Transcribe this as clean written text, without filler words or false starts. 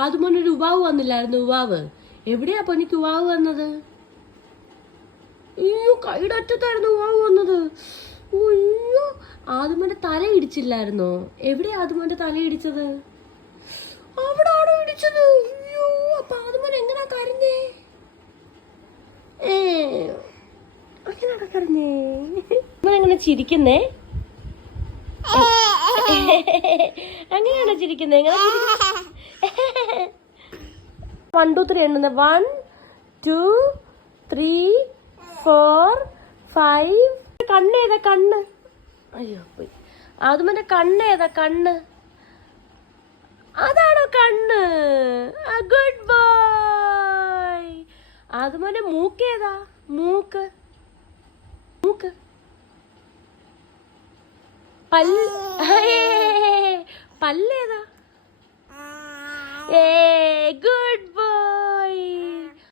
ആദ്യമൊന്നൊരു ഉവാവ് വന്നില്ലായിരുന്നു. ഉവാവ് എവിടെയാ പൊന്നിക്ക് ഉവാവ് വന്നത്? അയ്യോ, കൈയുടെ അറ്റത്തായിരുന്നു ഉവാവ് വന്നത്. അയ്യോ, ആദ്യമോന്റെ തല ഇടിച്ചില്ലായിരുന്നോ? എവിടെയാ ആദ്യമോന്റെ തല ഇടിച്ചത്? അവിടെ ആണോ ഇടിച്ചത്? അയ്യോ, അപ്പൊ ആദ്യമോൻ എങ്ങനാ കരഞ്ഞേ? അങ്ങനെയാണോ കരഞ്ഞേ? എങ്ങനെ ചിരിക്കുന്നേ? അങ്ങനെയാണോ ചിരിക്കുന്നേ? എങ്ങനെ 1 2 3 എണ്ണുന്ന 1 2 3 4 5. കണ്ണേതാ? കണ്ണ്. അയ്യോ പോയി. ആദ്യമോന്റെ കണ്ണേതാ? കണ്ണ് അതാണോ കണ്ണ്? Good boy. ആദ്യമോന്റെ മൂക്കേതാ? മൂക്ക്. മൂക്ക്. പല്ലേതാ?